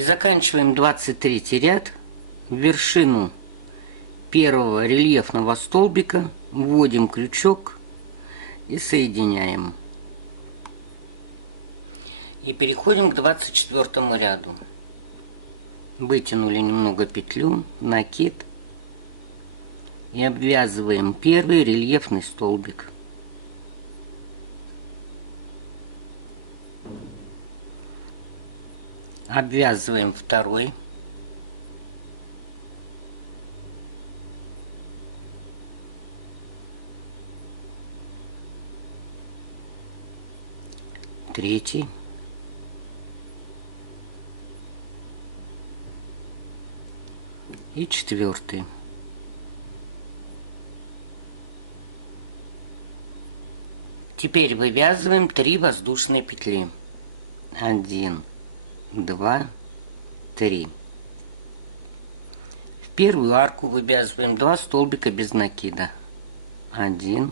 И заканчиваем 23 ряд. В вершину первого рельефного столбика вводим крючок и соединяем. И переходим к 24 ряду. Вытянули немного петлю, накид и обвязываем первый рельефный столбик. Обвязываем второй. Третий. И четвертый. Теперь вывязываем 3 воздушные петли. 1, 2, 3. В первую арку вывязываем 2 столбика без накида. 1,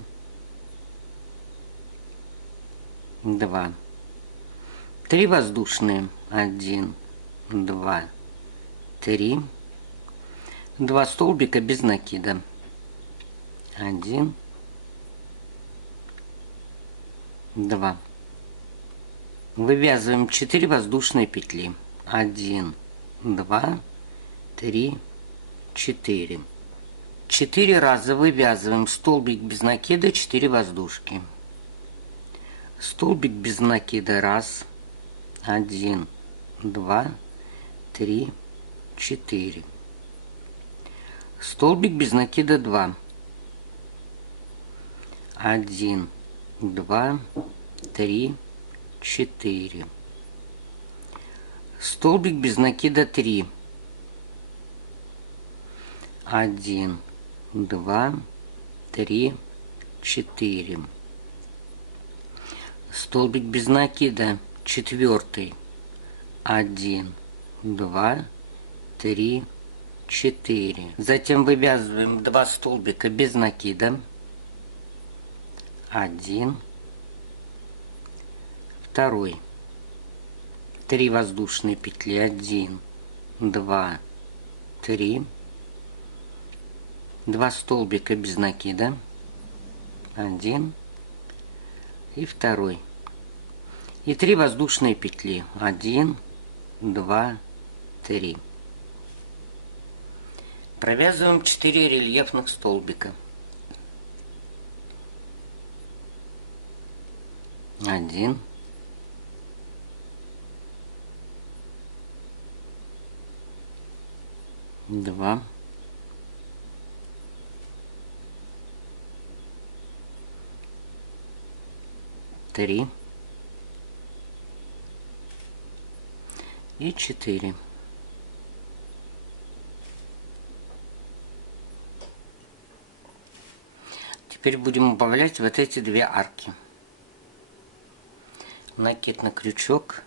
2. 3 воздушные. 1, 2, 3. 2 столбика без накида. 1, 2. Вывязываем 4 воздушные петли. 1, 2, 3, 4. 4 раза вывязываем столбик без накида, 4 воздушки. Столбик без накида 1, 1, 2, 3, 4. Столбик без накида 2. 1, 2, 3, 4. Столбик без накида 3. 1, 2, 3, 4. Столбик без накида 4. 1, 2, 3, 4. Затем вывязываем 2 столбика без накида. 1, 2. 3 воздушные петли. 1, 2, 3. 2 столбика без накида. 1 и 2. И 3 воздушные петли. 1, 2, 3. Провязываем 4 рельефных столбика. 1, 2, 3 и 4. Теперь будем убавлять вот эти 2 арки. Накид на крючок,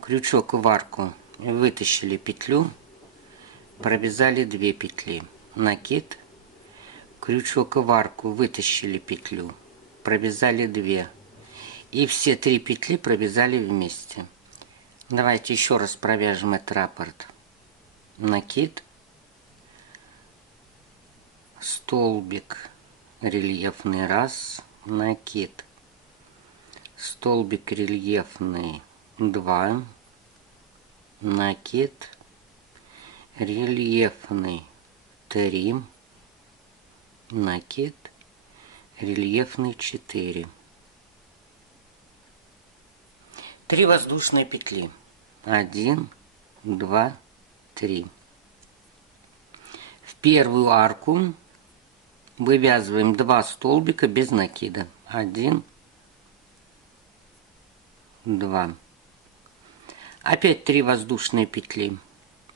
крючок в арку, вытащили петлю, провязали 2 петли. Накид, крючок в арку, вытащили петлю, провязали 2. И все 3 петли провязали вместе. Давайте еще раз провяжем этот раппорт. Накид, столбик рельефный 1, накид, столбик рельефный 2, накид, рельефный 3, накид, рельефный 4. 3 воздушные петли. 1, 2, 3. В первую арку вывязываем 2 столбика без накида. 1, 2. Опять 3 воздушные петли.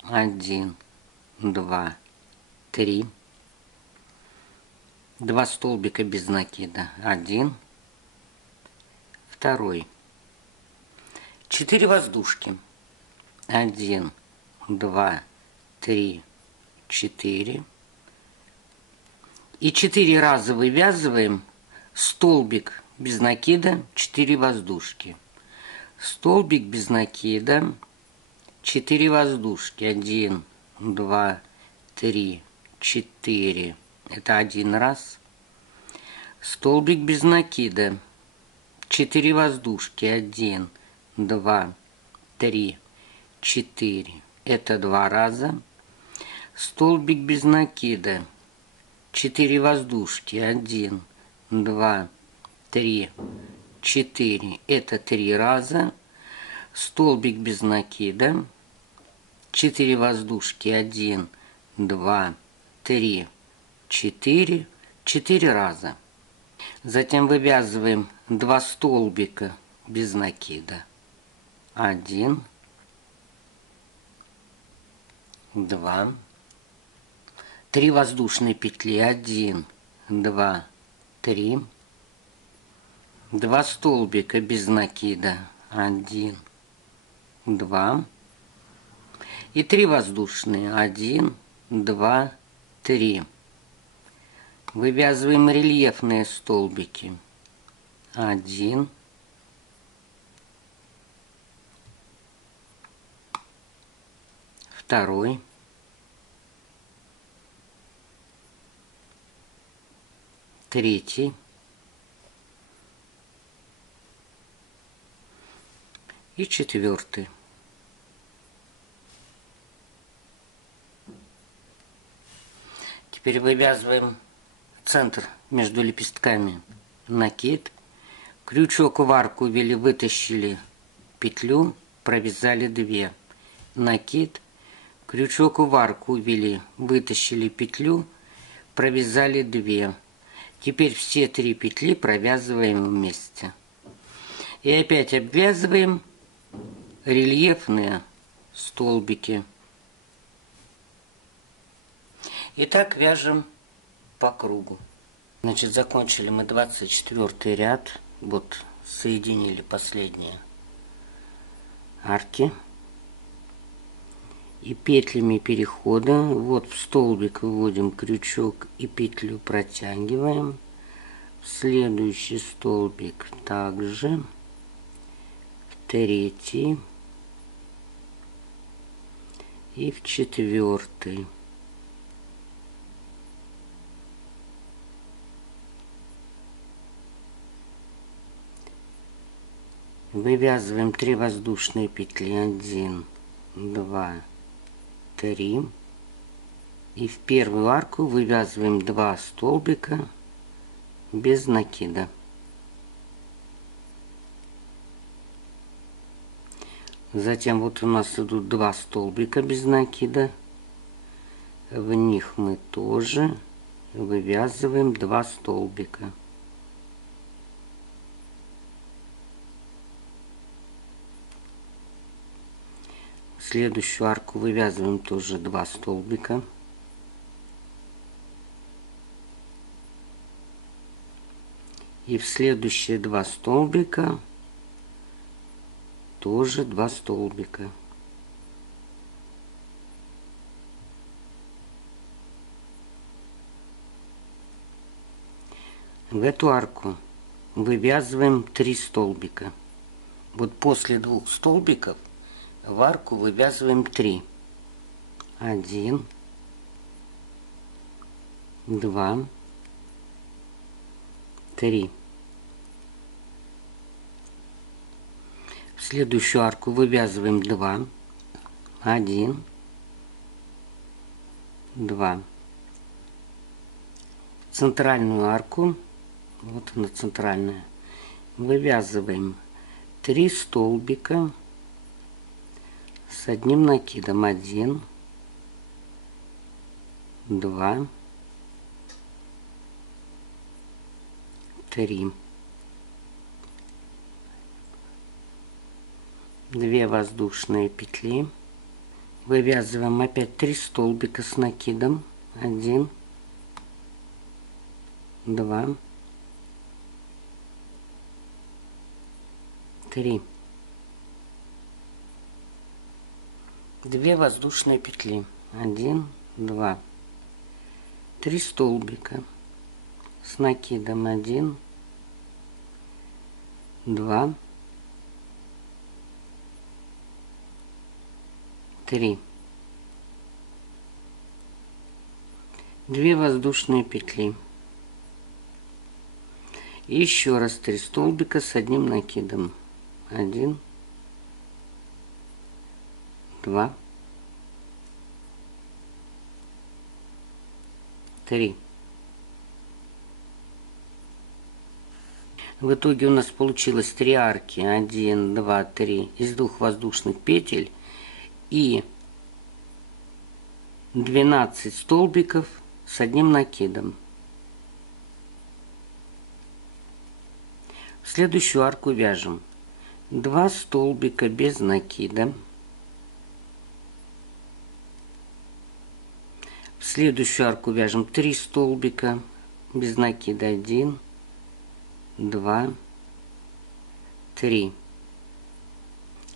1, 2, 3. 2 столбика без накида. 1, 2. 4 воздушки. 1, 2, 3, 4. И 4 раза вывязываем столбик без накида, 4 воздушки. Столбик без накида, 4 воздушки. 1, 2, 3, 4. Это один раз. Столбик без накида. 4 воздушки. 1, 2, 3, 4. Это два раза. Столбик без накида. 4 воздушки. 1, 2, 3, 4. Это три раза. Столбик без накида. 4 воздушки. 1, 2, 3, 4. 4 раза. Затем вывязываем 2 столбика без накида. 1, 2, 3 воздушные петли. 1, 2, 3. 2 столбика без накида. 1, 2. И 3 воздушные. 1, 2, 3. Вывязываем рельефные столбики. 1, 2, 3 и 4. Теперь вывязываем центр между лепестками. Накид, крючок в арку ввели, вытащили петлю, провязали 2. Накид, крючок в арку ввели, вытащили петлю, провязали 2. Теперь все 3 петли провязываем вместе. И опять обвязываем рельефные столбики. И так вяжем по кругу. Значит, закончили мы 24 ряд. Вот соединили последние арки. И петлями перехода вот в столбик выводим крючок и петлю протягиваем. В следующий столбик также. В третий. И в четвертый. Вывязываем 3 воздушные петли. 1, 2, 3. И в первую арку вывязываем 2 столбика без накида. Затем вот у нас идут 2 столбика без накида. В них мы тоже вывязываем 2 столбика. Следующую арку вывязываем тоже 2 столбика. И в следующие 2 столбика тоже 2 столбика. В эту арку вывязываем 3 столбика. Вот после 2 столбиков в арку вывязываем 3. 1, 2, 3. В следующую арку вывязываем 2. 1, 2. В центральную арку, вот она центральная, вывязываем 3 столбика с одним накидом. 1, 2, 3. 2 воздушные петли. Вывязываем опять 3 столбика с накидом. 1, 2, 3. 2 воздушные петли. 1, 2. 3 столбика с накидом. 1, 2, 3. 2 воздушные петли. И еще раз 3 столбика с одним накидом. 1, 2, 3. В итоге у нас получилось 3 арки. 1, 2, 3 из 2 воздушных петель и 12 столбиков с одним накидом. В следующую арку вяжем 2 столбика без накида. В следующую арку вяжем 3 столбика без накида. 1, 2, 3.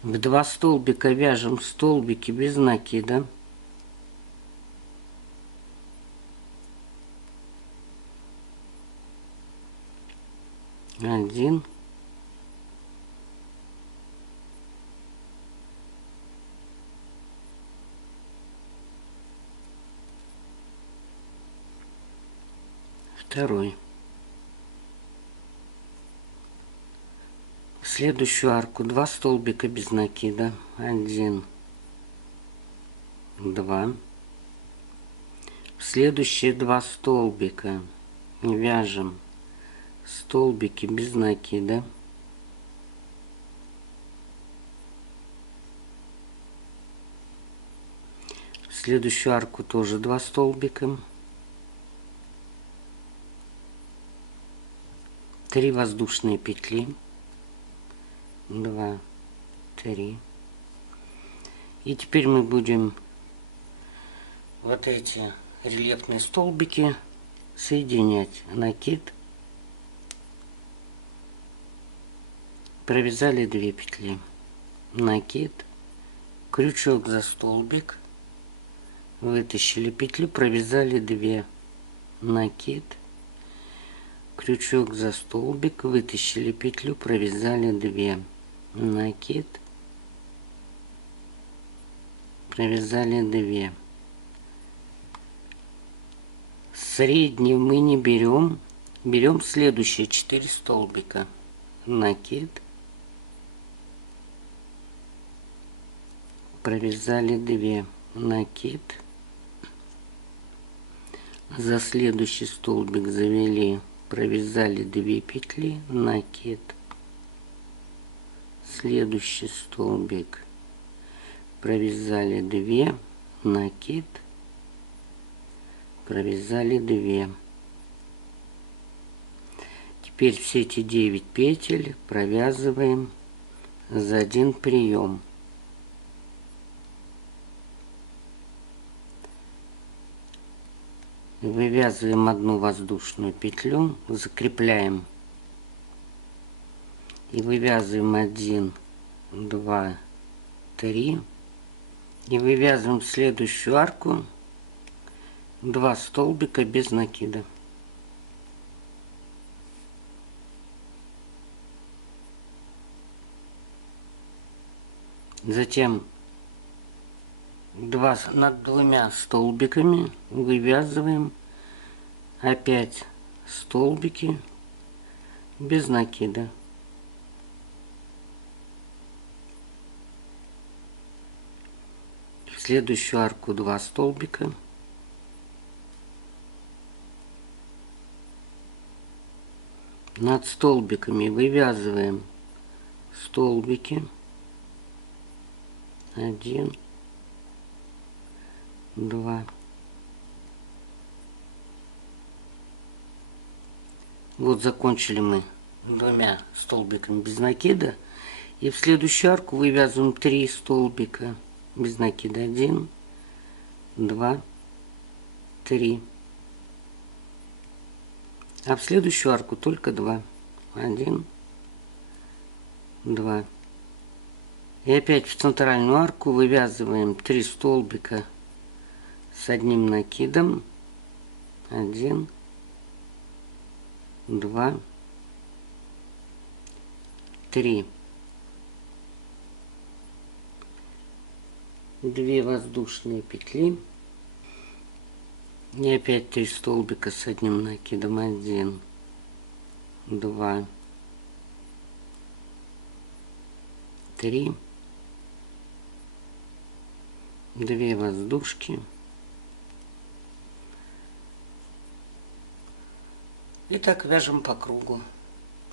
В 2 столбика вяжем столбики без накида. Один, второй. В следующую арку 2 столбика без накида. 1, 2. В следующие 2 столбика вяжем столбики без накида. В следующую арку тоже 2 столбика. 3 воздушные петли. 2, 3. И теперь мы будем вот эти рельефные столбики соединять. Накид. Провязали 2 петли. Накид. Крючок за столбик. Вытащили петлю, провязали 2. Накид. Крючок за столбик, вытащили петлю, провязали 2. Накид. Провязали 2. Средний мы не берем. Берем следующие 4 столбика. Накид. Провязали 2. Накид. За следующий столбик завели, провязали 2 петли. Накид. Следующий столбик провязали 2. Накид. Провязали 2. Теперь все эти 9 петель провязываем за один прием. Вывязываем одну воздушную петлю, закрепляем и вывязываем 1, 2, 3 и вывязываем в следующую арку 2 столбика без накида. Затем над 2 столбиками вывязываем опять столбики без накида. В следующую арку 2 столбика. Над столбиками вывязываем столбики. 1, 2. Вот закончили мы 2 столбиками без накида. И в следующую арку вывязываем 3 столбика без накида. 1, 2, 3. А в следующую арку только 2. 1, 2. И опять в центральную арку вывязываем 3 столбика с одним накидом. 1, 2, 3. 2 воздушные петли и опять 3 столбика с одним накидом. 1, 2, 3, 2 воздушки. И так вяжем по кругу.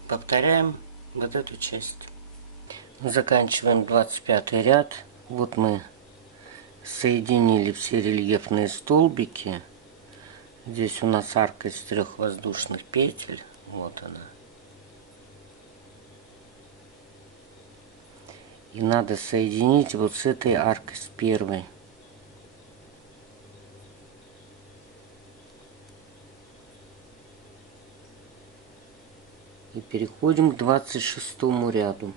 Повторяем вот эту часть. Заканчиваем 25 ряд. Вот мы соединили все рельефные столбики. Здесь у нас арка из 3 воздушных петель. Вот она. И надо соединить вот с этой аркой, с первой. И переходим к 26 ряду.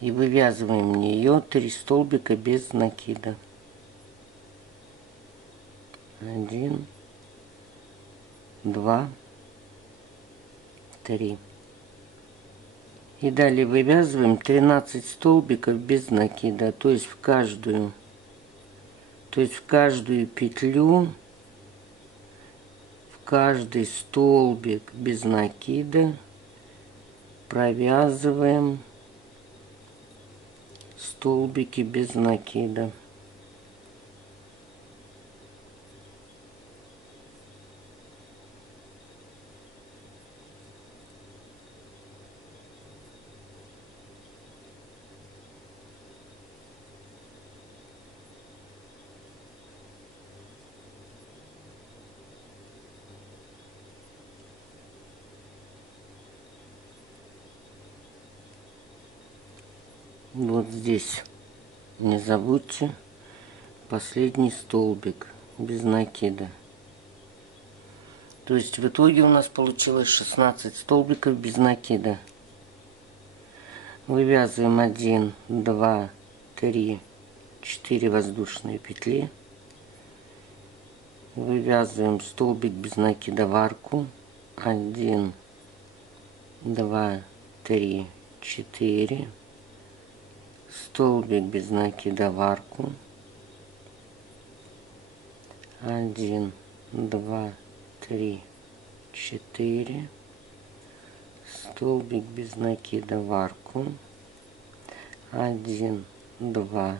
И вывязываем в нее 3 столбика без накида. 1, 2, 3. И далее вывязываем 13 столбиков без накида, то есть в каждую петлю, в каждый столбик без накида провязываем столбики без накида. Вот здесь не забудьте последний столбик без накида. То есть в итоге у нас получилось 16 столбиков без накида. Вывязываем 1, 2, 3, 4 воздушные петли. Вывязываем столбик без накида в арку. 1, 2, 3, 4. Столбик без накида в арку. 1, 2, 3, 4. Столбик без накида в арку. 1, 2,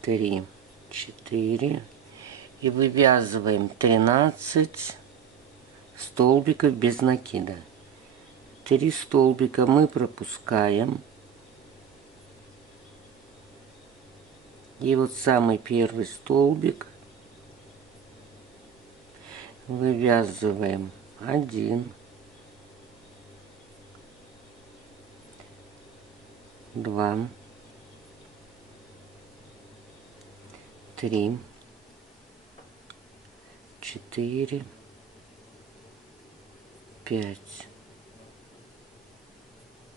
3, 4. И вывязываем 13 столбиков без накида. 3 столбика мы пропускаем. И вот самый первый столбик вывязываем 1, 2, 3, 4, 5,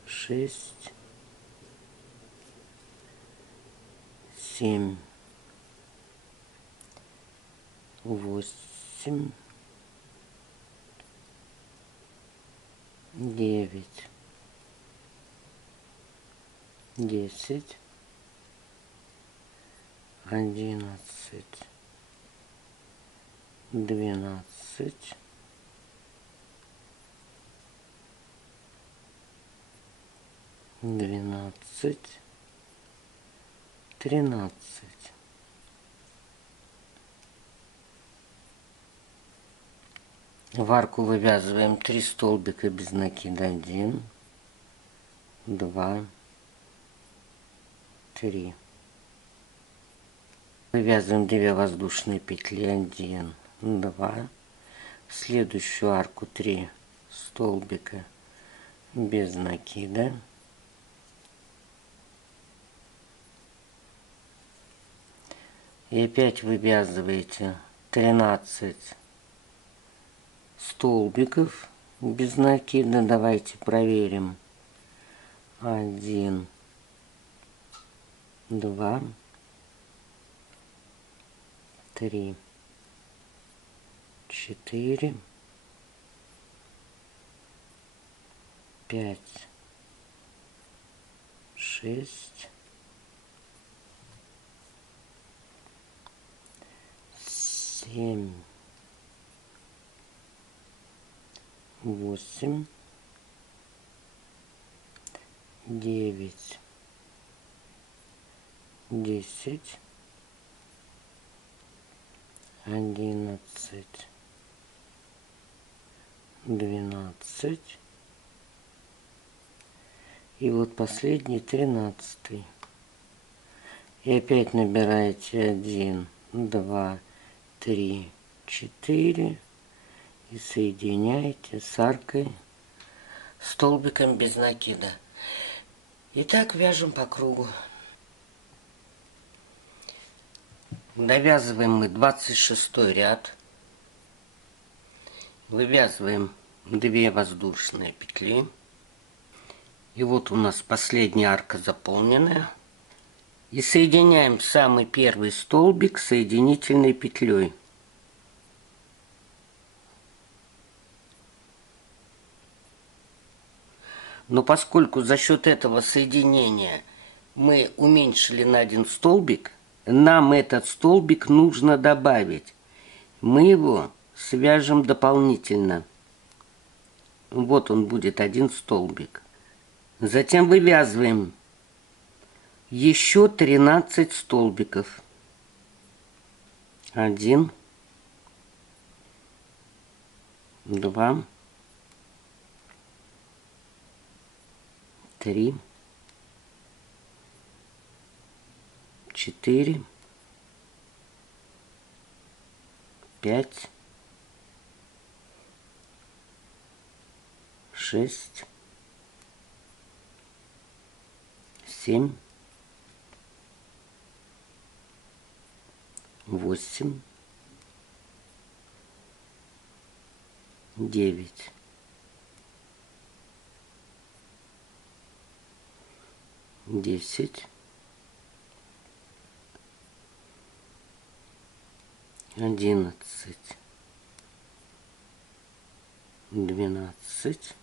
6, 7, 8, 9, 10, 11, 12, 12, 13. В арку вывязываем 3 столбика без накида. 1, 2, 3. Вывязываем 2 воздушные петли. 1, 2. В следующую арку 3 столбика без накида. И опять вывязываете 13 столбиков без накида. Давайте проверим. 1, 2, 3, 4, 5, 6, 7, 8, 9, 10, 11, 12 и вот последний 13. И опять набираете 1, 2, 3, 4 и соединяете с аркой столбиком без накида. И так вяжем по кругу. Довязываем мы 26 ряд. Вывязываем 2 воздушные петли. И вот у нас последняя арка заполненная. И соединяем самый первый столбик соединительной петлей. Но поскольку за счет этого соединения мы уменьшили на 1 столбик, нам этот столбик нужно добавить. Мы его свяжем дополнительно. Вот он будет 1 столбик. Затем вывязываем еще 13 столбиков. 1, 2, 3, 4, 5, 6, 7, 8, 9, 10, 11, 12,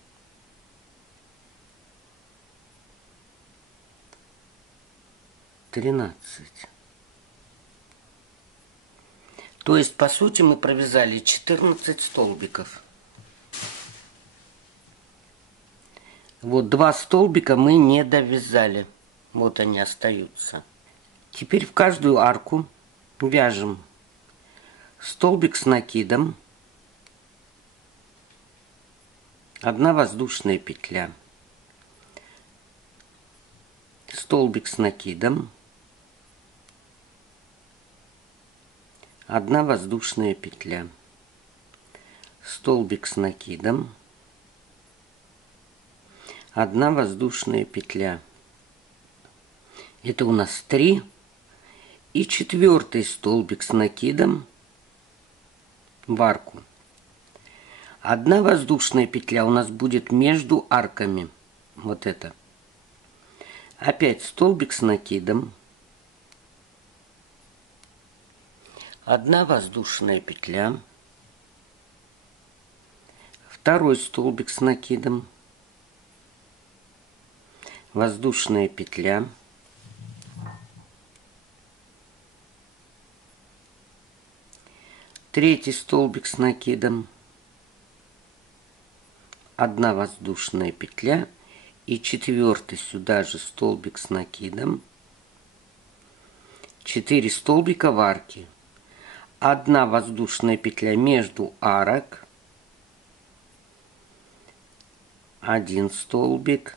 13. То есть, по сути, мы провязали 14 столбиков. Вот 2 столбика мы не довязали. Вот они остаются. Теперь в каждую арку вяжем столбик с накидом, 1 воздушная петля, столбик с накидом, 1 воздушная петля, столбик с накидом, 1 воздушная петля. Это у нас 3. И 4 столбик с накидом в арку. 1 воздушная петля у нас будет между арками. Вот это. Опять столбик с накидом. 1 воздушная петля. 2 столбик с накидом. Воздушная петля. 3 столбик с накидом. 1 воздушная петля. И 4 сюда же столбик с накидом. 4 столбика в арке. 1 воздушная петля между арок. 1 столбик.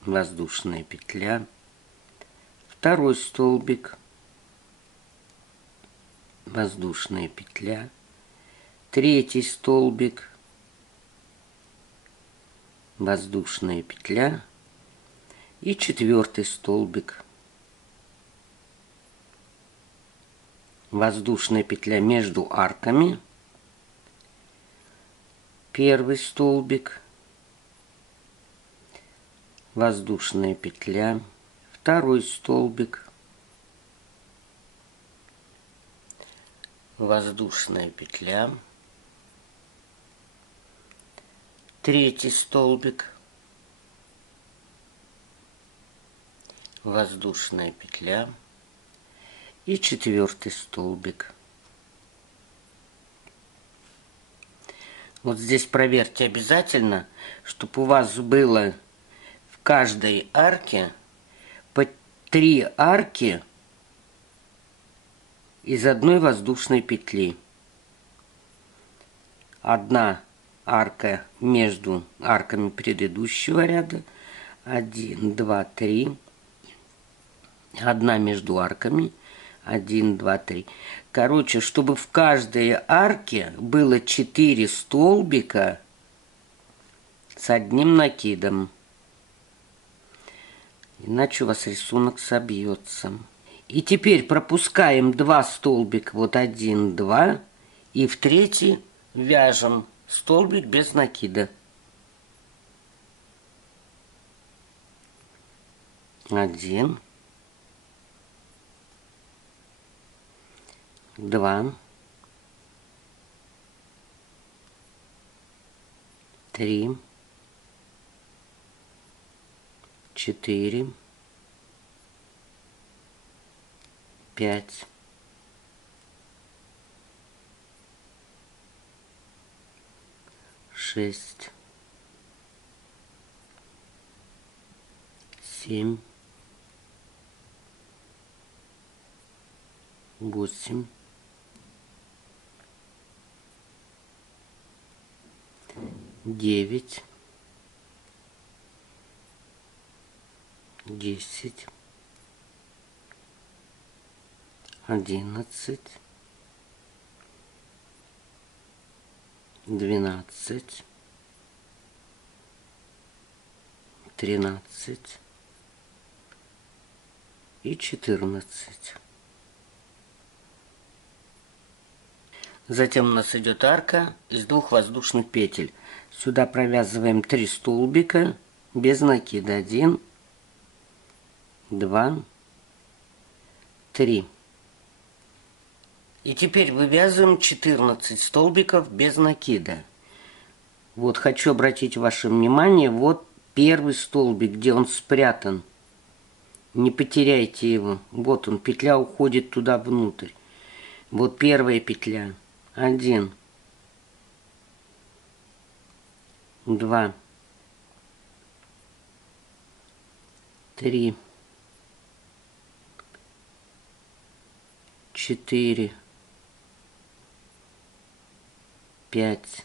Воздушная петля. 2 столбик. Воздушная петля. 3 столбик. Воздушная петля. И 4 столбик. Воздушная петля между арками. 1 столбик. Воздушная петля. 2 столбик. Воздушная петля. 3 столбик. Воздушная петля. И 4 столбик. Вот здесь проверьте обязательно, чтобы у вас было в каждой арке по 3 арки из одной воздушной петли. Одна арка между арками предыдущего ряда. 1, 2, 3. Одна между арками. 1, 2, 3. Короче, чтобы в каждой арке было 4 столбика с одним накидом. Иначе у вас рисунок собьется. И теперь пропускаем 2 столбика. Вот 1, 2. И в третий вяжем столбик без накида. 1, 2, 3, 4, 5, 6, 7, 8, 9, 10, 11, 12, 13 и 14. Затем у нас идет арка из 2 воздушных петель. Сюда провязываем 3 столбика без накида. 1, 2, 3. И теперь вывязываем 14 столбиков без накида. Вот хочу обратить ваше внимание, вот первый столбик, где он спрятан. Не потеряйте его. Вот он, петля уходит туда внутрь. Вот первая петля. 1, 2, 3, 4, 5,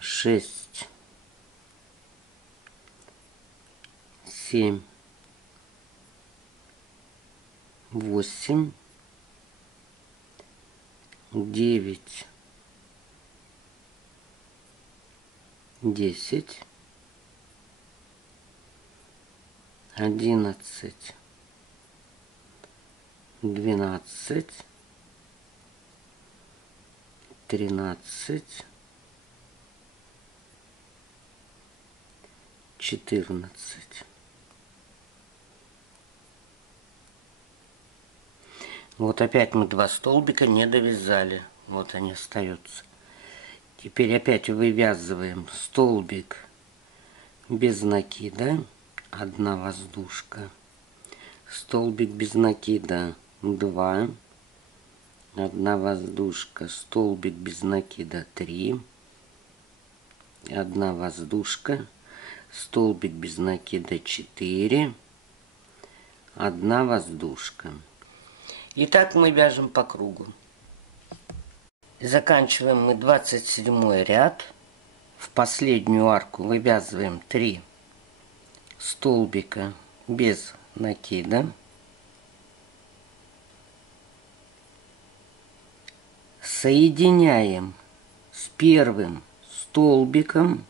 6, 7, 8, 9, 10, 11, 12, 13, 14. Вот опять мы 2 столбика не довязали. Вот они остаются. Теперь опять вывязываем столбик без накида. 1 воздушка. Столбик без накида 2. 1 воздушка. Столбик без накида 3. 1 воздушка. Столбик без накида 4. 1 воздушка. И так мы вяжем по кругу. Заканчиваем мы 27 ряд. В последнюю арку вывязываем 3 столбика без накида. Соединяем с первым столбиком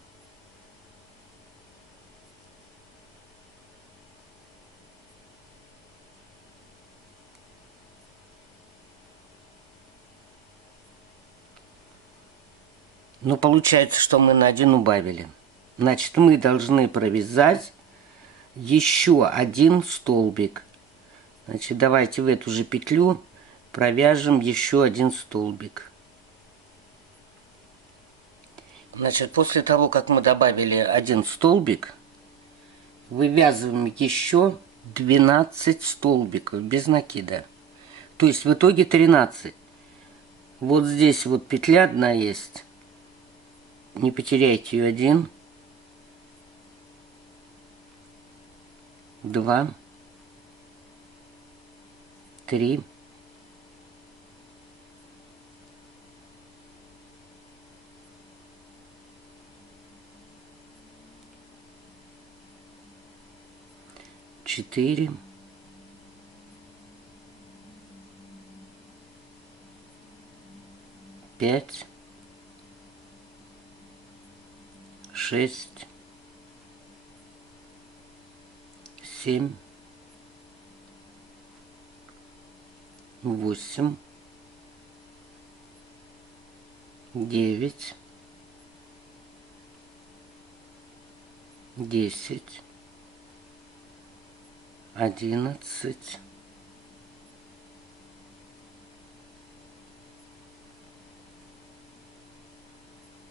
но получается, что мы на 1 убавили. Значит, мы должны провязать еще 1 столбик. Значит, давайте в эту же петлю провяжем еще 1 столбик. Значит, после того, как мы добавили 1 столбик, вывязываем еще 12 столбиков без накида. То есть в итоге 13. Вот здесь вот петля одна есть. Не потеряйте ее. 1, 2, 3, 4, 5, 6, 7, 8, 9, 10, 11,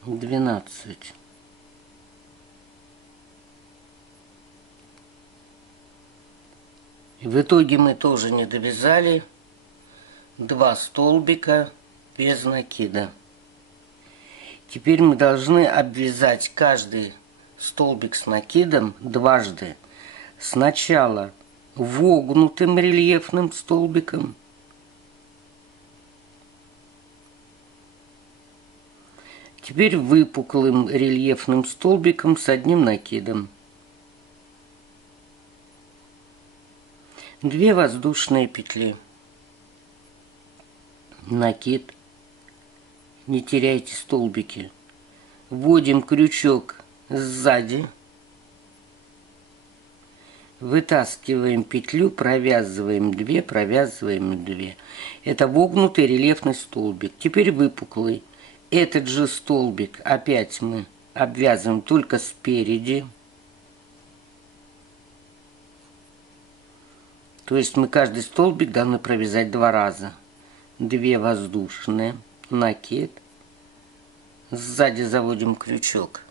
12. И в итоге мы тоже не довязали 2 столбика без накида. Теперь мы должны обвязать каждый столбик с накидом дважды. Сначала вогнутым рельефным столбиком, теперь выпуклым рельефным столбиком с одним накидом. 2 воздушные петли. Накид. Не теряйте столбики. Вводим крючок сзади. Вытаскиваем петлю, провязываем 2, провязываем 2. Это вогнутый рельефный столбик. Теперь выпуклый. Этот же столбик опять мы обвязываем только спереди. То есть мы каждый столбик должны провязать 2 раза. 2 воздушные, накид. Сзади заводим крючок.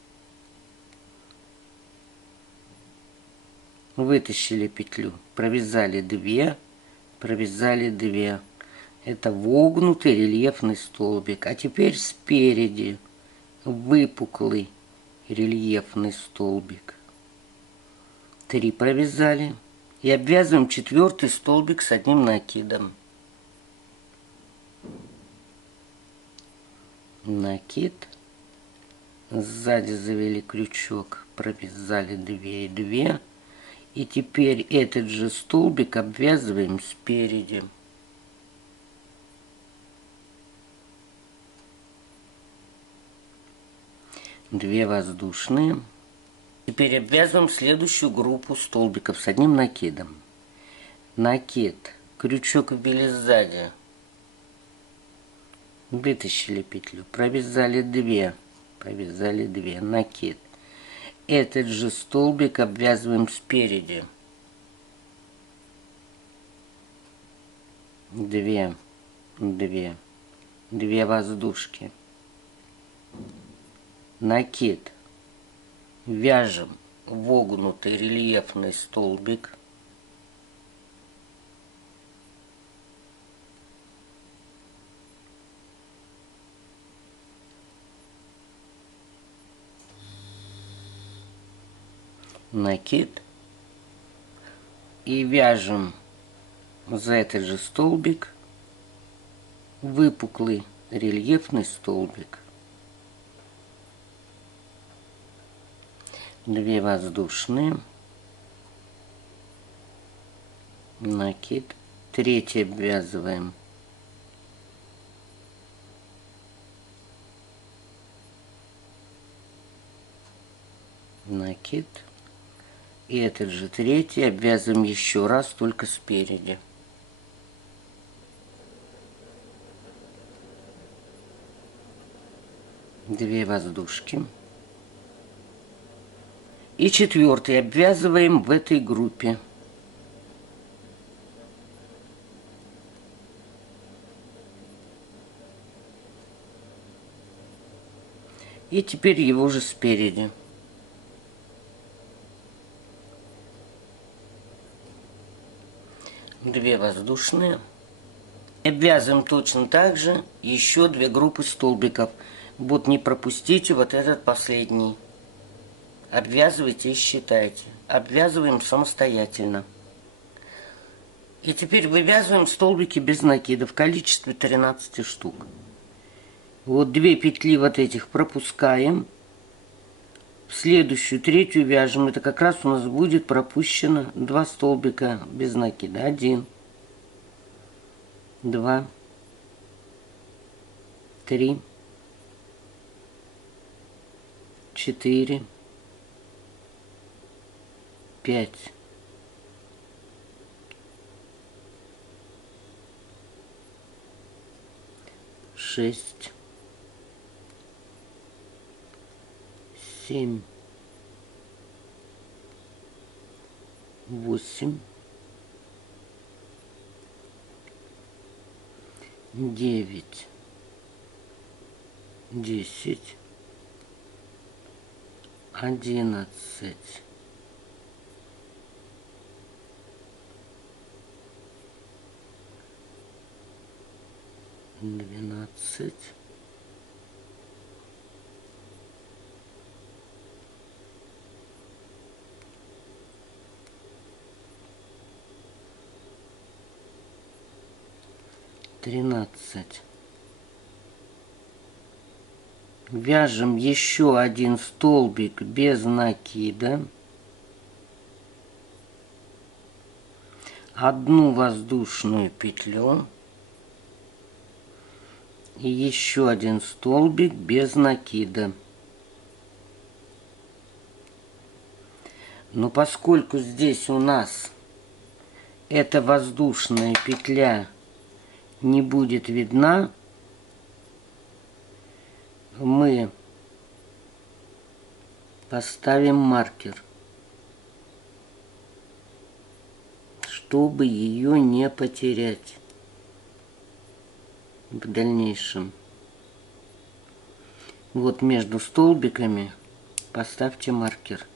Вытащили петлю, провязали 2, провязали 2. Это вогнутый рельефный столбик. А теперь спереди выпуклый рельефный столбик. 3 провязали. И обвязываем 4-й столбик с одним накидом. Накид. Сзади завели крючок, провязали 2 и 2. И теперь этот же столбик обвязываем спереди. Две воздушные. Теперь обвязываем следующую группу столбиков с одним накидом. Накид, крючок вбили сзади, вытащили петлю, провязали 2, провязали 2, накид. Этот же столбик обвязываем спереди. 2, 2, 2 воздушки. Накид. Вяжем вогнутый рельефный столбик. Накид. И вяжем за этот же столбик выпуклый рельефный столбик. 2 воздушные, накид, 3 обвязываем, накид, и этот же 3 обвязываем еще раз, только спереди. Две воздушки. И 4 обвязываем в этой группе. И теперь его же спереди. Две воздушные. Обвязываем точно так же еще 2 группы столбиков. Вот не пропустите вот этот последний. Обвязывайте и считайте. Обвязываем самостоятельно. И теперь вывязываем столбики без накида в количестве 13 штук. Вот 2 петли вот этих пропускаем. В следующую, третью вяжем. Это как раз у нас будет пропущено 2 столбика без накида. 1, 2, 3, 4, 5, 6, 7, 8, 9, 10, 11, 12, 13. Вяжем еще 1 столбик без накида, 1 воздушную петлю и еще 1 столбик без накида. Но поскольку здесь у нас эта воздушная петля не будет видна, мы поставим маркер, чтобы ее не потерять в дальнейшем. Вот между столбиками поставьте маркер.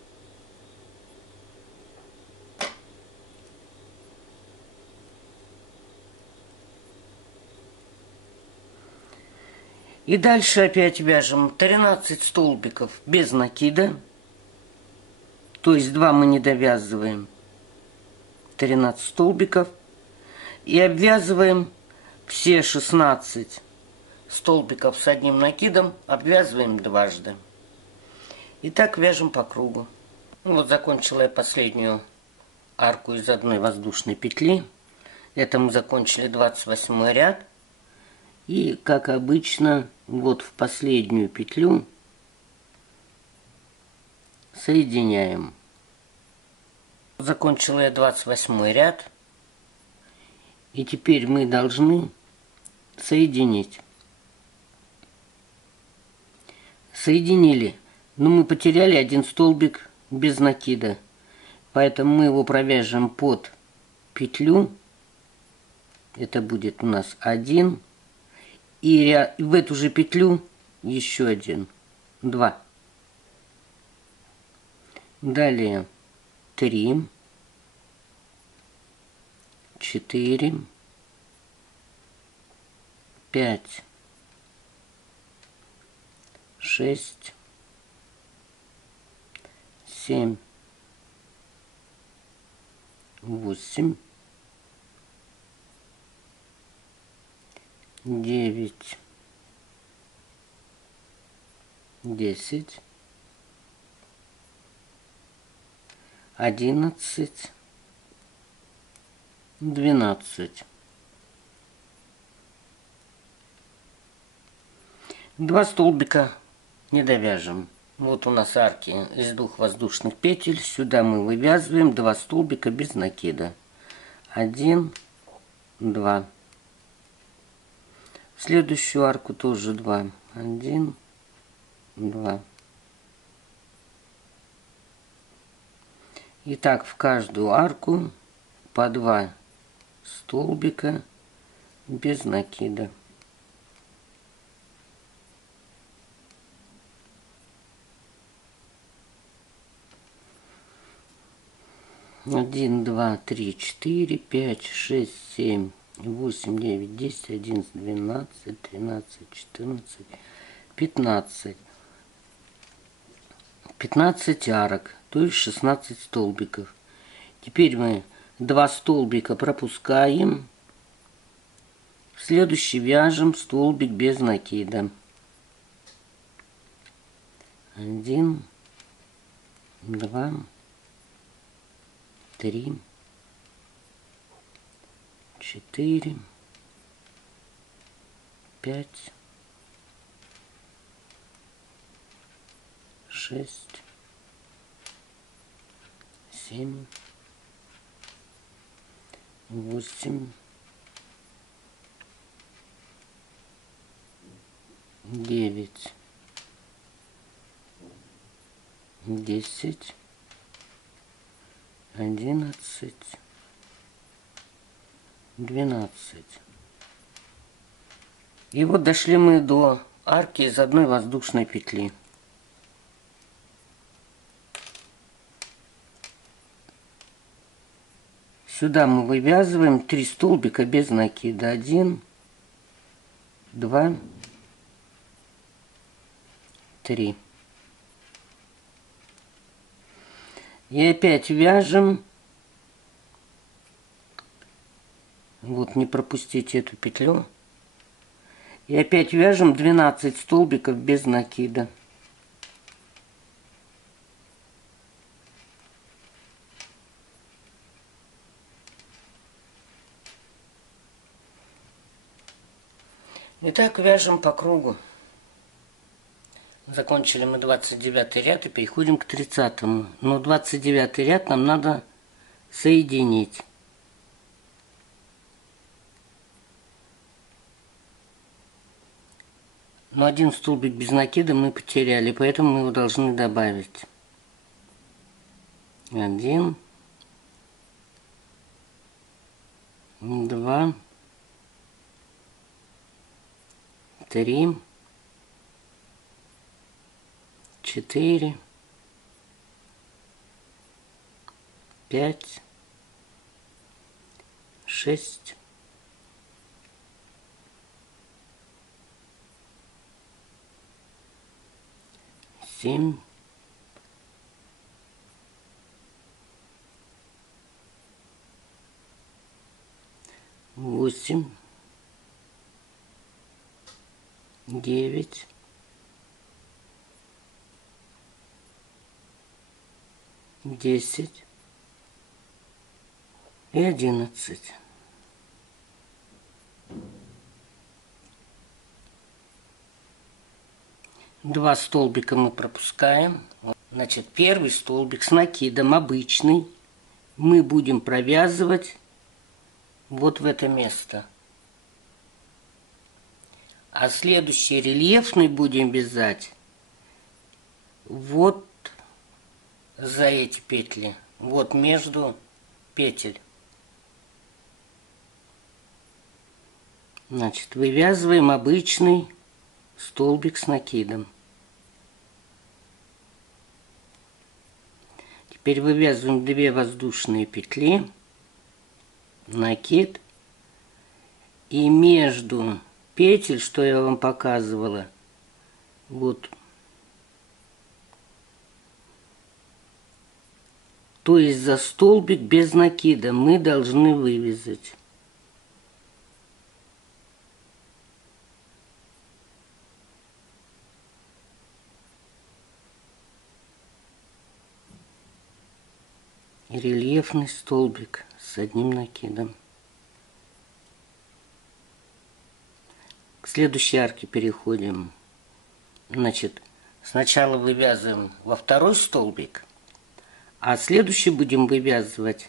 И дальше опять вяжем 13 столбиков без накида, то есть 2 мы не довязываем, 13 столбиков, и обвязываем все 16 столбиков с 1 накидом, обвязываем дважды. И так вяжем по кругу. Вот закончила я последнюю арку из 1 воздушной петли. Это мы закончили 28 ряд. И, как обычно, вот в последнюю петлю соединяем. Закончила я 28 ряд. И теперь мы должны соединить. Соединили, но мы потеряли 1 столбик без накида. Поэтому мы его провяжем под петлю. Это будет у нас 1. И в эту же петлю еще 1, 2. Далее 3, 4, 5, 6, 7, 8, 9, 10, 11, 12. 2 столбика не довяжем. Вот у нас арки из 2 воздушных петель. Сюда мы вывязываем 2 столбика без накида. 1, 2. В следующую арку тоже 2. 1, 2. И так в каждую арку по 2 столбика без накида. 1, 2, 3, 4, 5, 6, 7, 8, 9, 10, 11, 12, 13, 14, 15. 15 арок, то есть 16 столбиков. Теперь мы 2 столбика пропускаем. Следующий вяжем столбик без накида. 1, 2, 3, 4, 5, 6, 7, 8, 9, 10, 11, 12. И вот дошли мы до арки из одной воздушной петли. Сюда мы вывязываем 3 столбика без накида. 1, 2, 3. И опять вяжем. Вот, не пропустите эту петлю. И опять вяжем 12 столбиков без накида. И так вяжем по кругу. Закончили мы 29 ряд и переходим к 30-му. Но 29 ряд нам надо соединить. Но один столбик без накида мы потеряли, поэтому мы его должны добавить. 1, 2, 3, 4, 5, 6, 7, 8, 9, 10 и 11. Два столбика мы пропускаем. Значит, первый столбик с накидом обычный мы будем провязывать вот в это место. А следующий рельефный будем вязать вот за эти петли, вот между петель. Значит, вывязываем обычный столбик с накидом. Теперь вывязываем 2 воздушные петли, накид, и между петель, что я вам показывала, вот, то есть за столбик без накида мы должны вывязать. Рельефный столбик с одним накидом. К следующей арке переходим. Значит, сначала вывязываем во второй столбик, а следующий будем вывязывать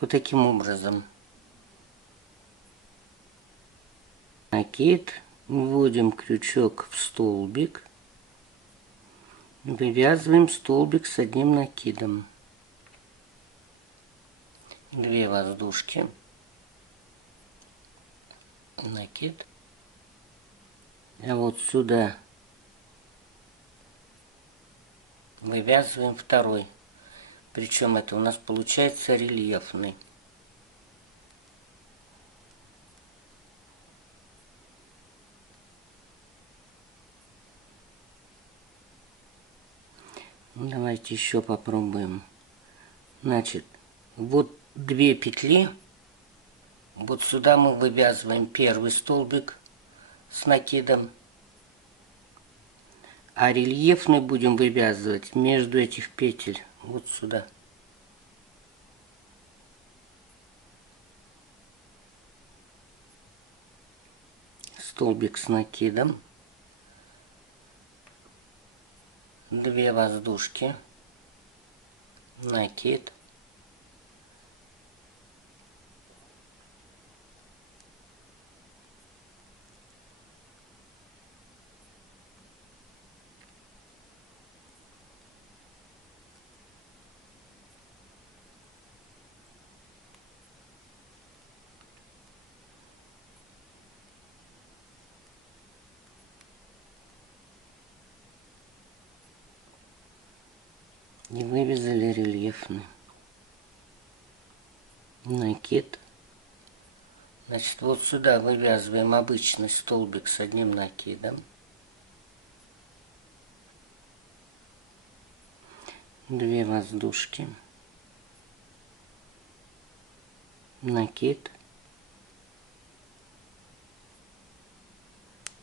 вот таким образом. Накид, вводим крючок в столбик, вывязываем столбик с одним накидом. 2 воздушки, накид, а вот сюда вывязываем второй, причем это у нас получается рельефный. Давайте еще попробуем. Значит, вот 2 петли. Вот сюда мы вывязываем первый столбик с накидом. А рельефный будем вывязывать между этих петель. Вот сюда. Столбик с накидом. 2 воздушки. Накид. И вывязали рельефный. Накид. Значит, вот сюда вывязываем обычный столбик с одним накидом. 2 воздушки. Накид.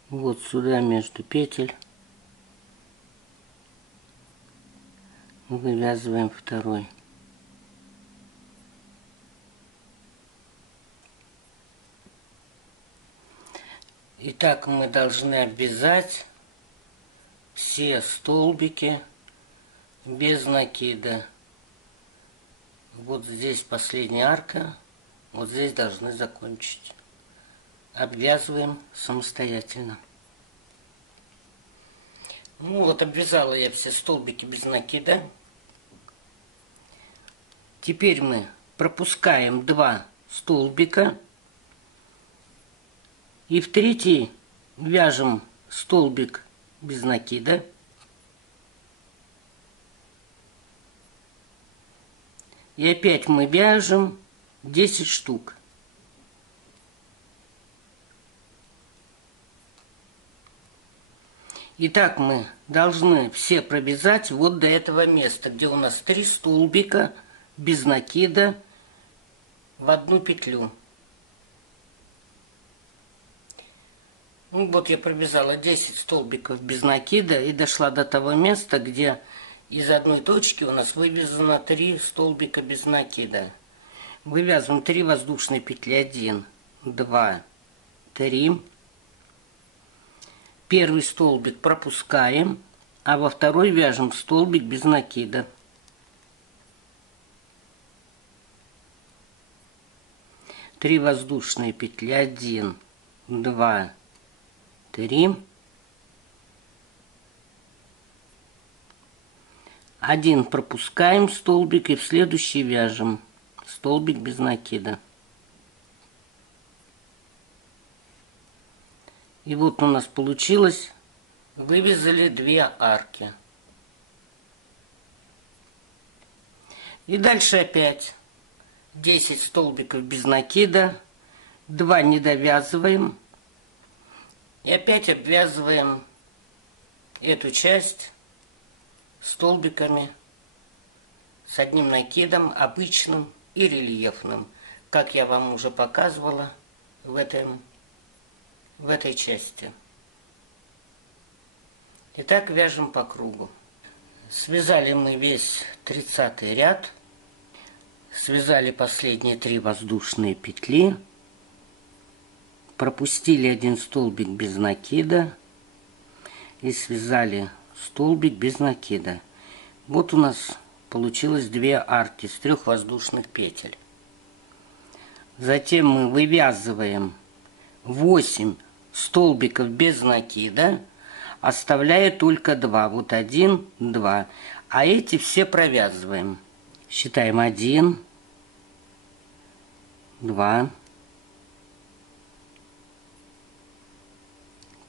Вот сюда между петель вывязываем второй. Итак, мы должны обвязать все столбики без накида. Вот здесь последняя арка, вот здесь должны закончить. Обвязываем самостоятельно. Ну вот, обвязала я все столбики без накида. Теперь мы пропускаем 2 столбика. И в третий вяжем столбик без накида. И опять мы вяжем 10 штук. Итак, мы должны все провязать вот до этого места, где у нас 3 столбика без накида в одну петлю. Ну, вот я провязала 10 столбиков без накида и дошла до того места, где из одной точки у нас вывязано 3 столбика без накида. Вывязываем 3 воздушные петли. 1, 2, 3. Первый столбик пропускаем, а во второй вяжем столбик без накида. Три воздушные петли. 1, 2, 3. 1 пропускаем столбик и в следующий вяжем столбик без накида. И вот у нас получилось, вывязали 2 арки. И дальше опять 10 столбиков без накида, 2 не довязываем. И опять обвязываем эту часть столбиками с одним накидом, обычным и рельефным, как я вам уже показывала в этой части. Итак, вяжем по кругу. Связали мы весь 30-й ряд, связали последние 3 воздушные петли, пропустили 1 столбик без накида и связали столбик без накида. Вот у нас получилось 2 арки с 3 воздушных петель. Затем мы вывязываем 8 столбиков без накида, оставляя только 2. Вот 1, 2. А эти все провязываем. Считаем 1, 2,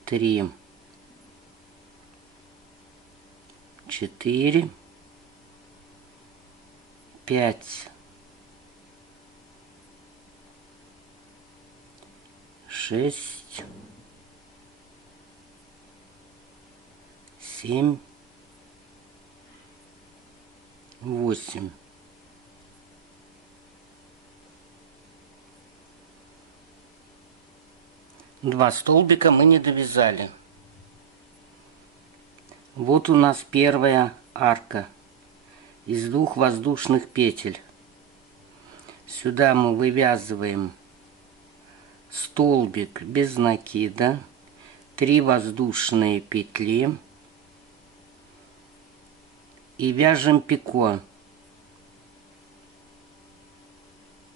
3, 4, 5, 6, 7, 8. Два столбика мы не довязали. Вот у нас первая арка из двух воздушных петель. Сюда мы вывязываем столбик без накида, 3 воздушные петли и вяжем пико.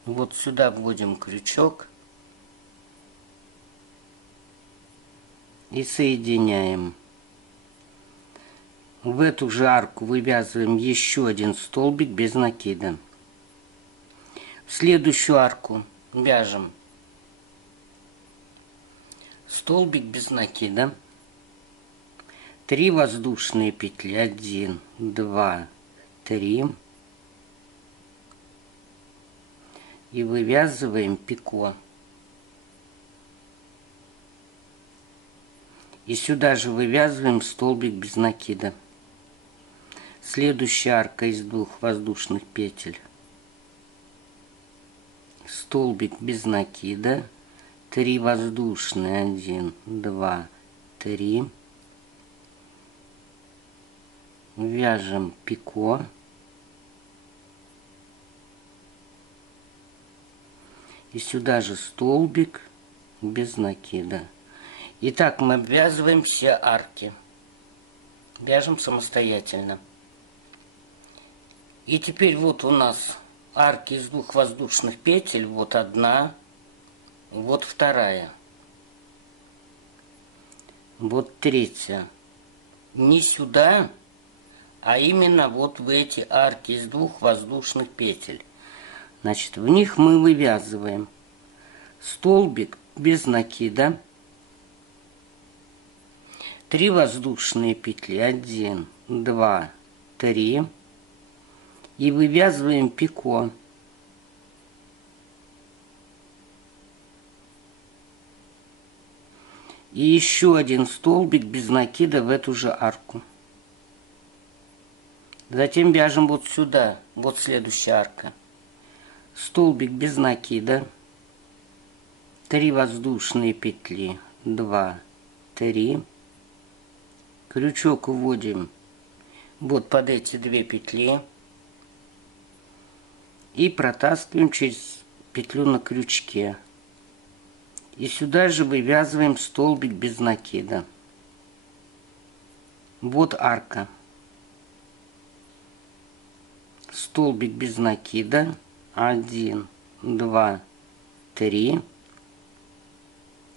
Вот сюда вводим крючок и соединяем. В эту же арку вывязываем еще один столбик без накида. В следующую арку вяжем столбик без накида, 3 воздушные петли, 1, 2, 3, и вывязываем пико. И сюда же вывязываем столбик без накида. Следующая арка из 2 воздушных петель, столбик без накида, 3 воздушные, 1, 2, 3, вяжем пико и сюда же столбик без накида. Итак, мы обвязываем все арки, вяжем самостоятельно. И теперь вот у нас арки из 2 воздушных петель, вот одна, вот вторая, вот третья. Не сюда, а именно вот в эти арки из 2 воздушных петель. Значит, в них мы вывязываем столбик без накида, 3 воздушные петли, 1, 2, 3, и вывязываем пико. И еще один столбик без накида в эту же арку. Затем вяжем вот сюда, вот следующая арка. Столбик без накида, 3 воздушные петли, 2, 3, крючок вводим вот под эти 2 петли и протаскиваем через петлю на крючке. И сюда же вывязываем столбик без накида. Вот арка. Столбик без накида, 1, 2, 3,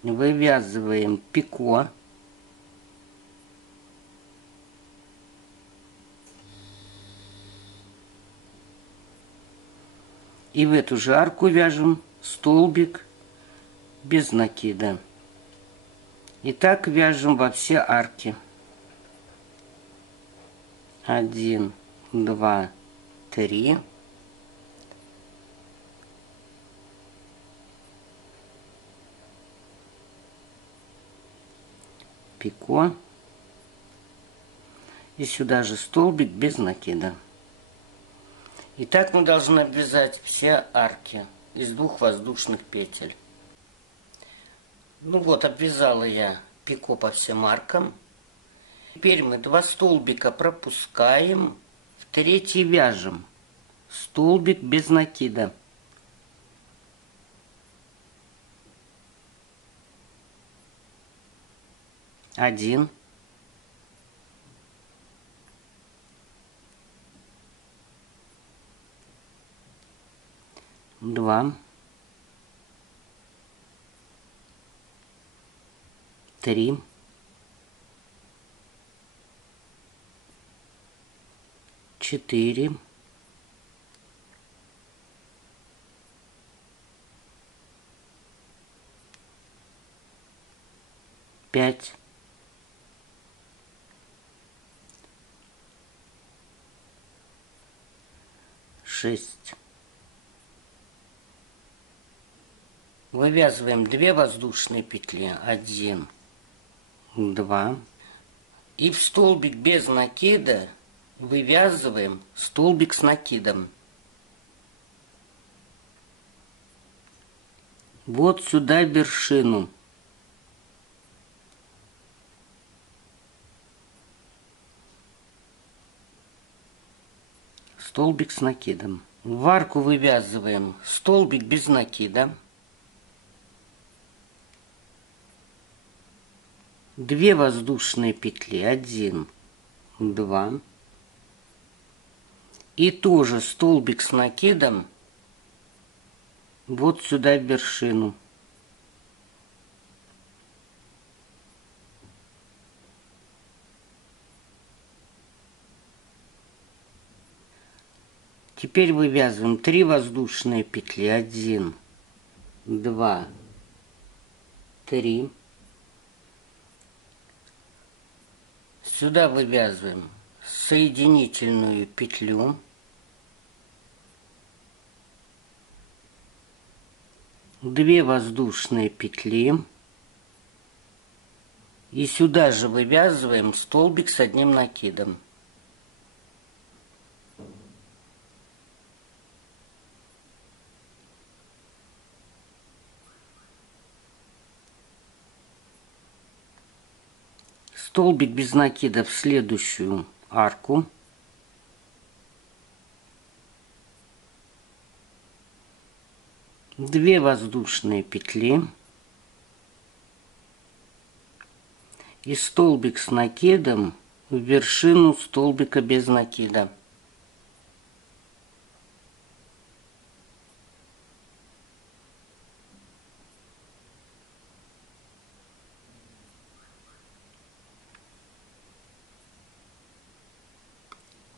вывязываем пико, и в эту же арку вяжем столбик без накида. И так вяжем во все арки. 1, 2, 3. Пико. И сюда же столбик без накида. И так мы должны обвязать все арки из 2 воздушных петель. Ну вот, обвязала я пико по всем аркам. Теперь мы 2 столбика пропускаем, в 3-й вяжем столбик без накида. Один. Два. 3. 4. 5. 6. Вывязываем 2 воздушные петли, 1, 2, и в столбик без накида вывязываем столбик с накидом. Вот сюда вершину. Столбик с накидом. В арку вывязываем столбик без накида. 2 воздушные петли, 1, 2. И тоже столбик с накидом вот сюда в вершину. Теперь вывязываем 3 воздушные петли, 1, 2, 3. Сюда вывязываем соединительную петлю. Две воздушные петли. И сюда же вывязываем столбик с одним накидом. Столбик без накида в следующую арку. Две воздушные петли. И столбик с накидом в вершину столбика без накида.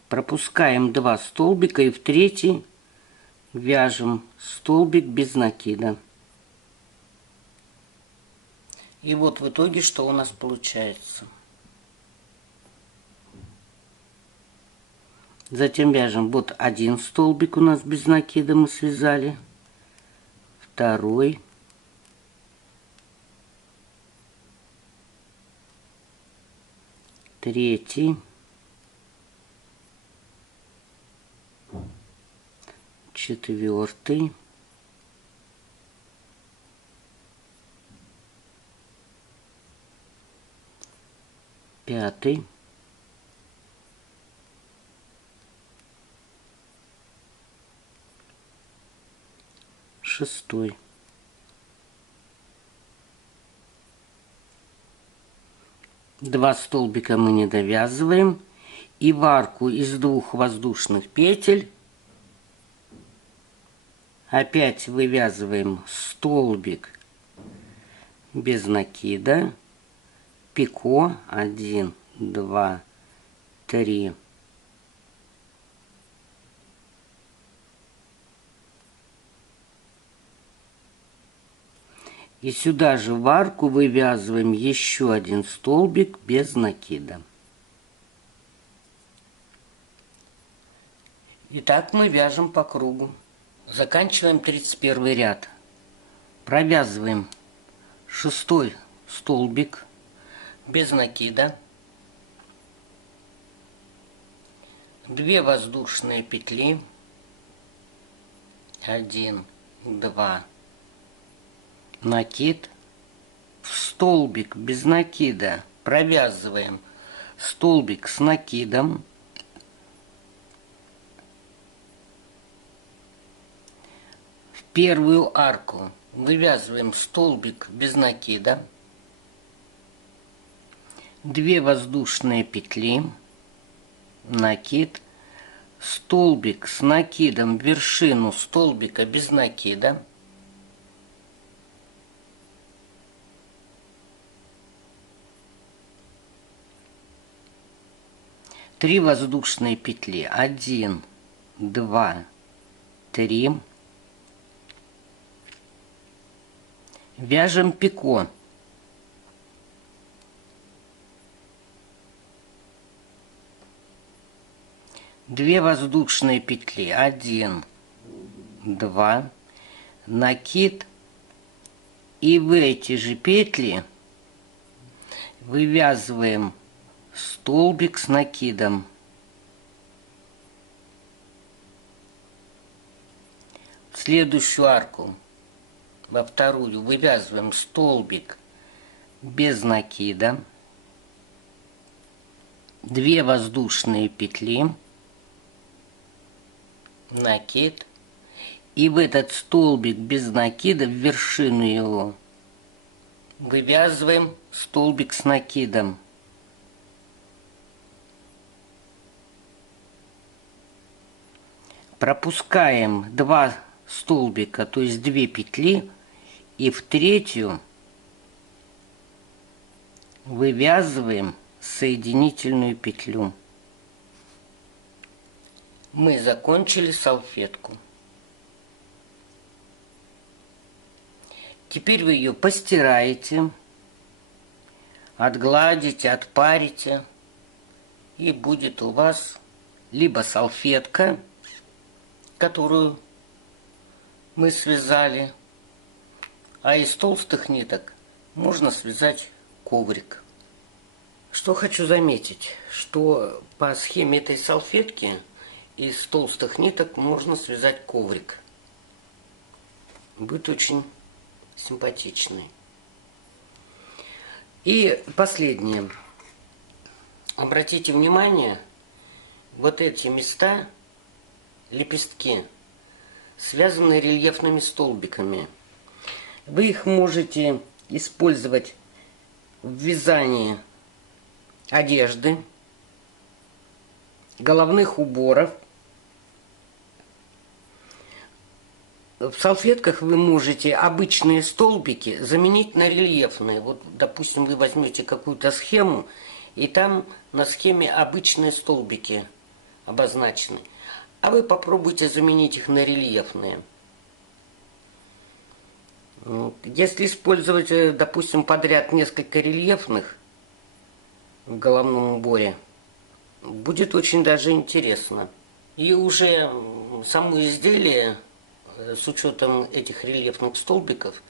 Пропускаем 2 столбика и в третий вяжем столбик без накида. И вот в итоге что у нас получается. Затем вяжем вот 1 столбик у нас без накида мы связали, второй, третий, четвертый, пятый, шестой. Два столбика мы не довязываем, и в арку из 2 воздушных петель опять вывязываем столбик без накида, пико, 1, 2, 3, и сюда же в арку вывязываем еще 1 столбик без накида. Итак, мы вяжем по кругу. Заканчиваем 31 ряд. Провязываем 6 столбик без накида. 2 воздушные петли. 1, 2. Накид. В столбик без накида провязываем столбик с накидом. В первую арку вывязываем столбик без накида. 2 воздушные петли. Накид. Столбик с накидом в вершину столбика без накида. Три воздушные петли. 1, 2, 3. Вяжем пико. Две воздушные петли. 1, 2. Накид. И в эти же петли вывязываем столбик с накидом. следующую арку, во вторую, вывязываем столбик без накида, 2 воздушные петли, накид, и в этот столбик без накида, в вершину его, вывязываем столбик с накидом. Пропускаем 2 столбика, то есть 2 петли, и в третью вывязываем соединительную петлю. Мы закончили салфетку. Теперь вы ее постираете, отгладите, отпарите, и будет у вас либо салфетка, которую мы связали, а из толстых ниток можно связать коврик. Что хочу заметить, что по схеме этой салфетки из толстых ниток можно связать коврик. Будет очень симпатичный. И последнее. Обратите внимание, вот эти места, лепестки, связаны рельефными столбиками. Вы их можете использовать в вязании одежды, головных уборов. В салфетках вы можете обычные столбики заменить на рельефные. Вот, допустим, вы возьмете какую-то схему, и там на схеме обычные столбики обозначены. А вы попробуйте заменить их на рельефные. Если использовать, допустим, подряд несколько рельефных в головном уборе, будет очень даже интересно. И уже само изделие с учетом этих рельефных столбиков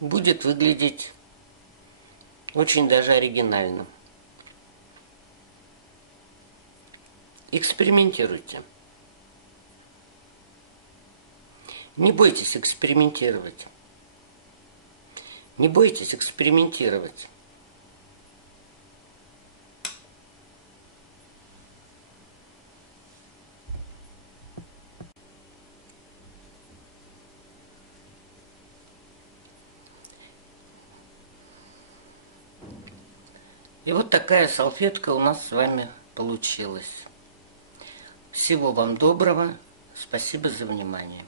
будет выглядеть очень даже оригинально. Экспериментируйте. Не бойтесь экспериментировать. Не бойтесь экспериментировать. И вот такая салфетка у нас с вами получилась. Всего вам доброго. Спасибо за внимание.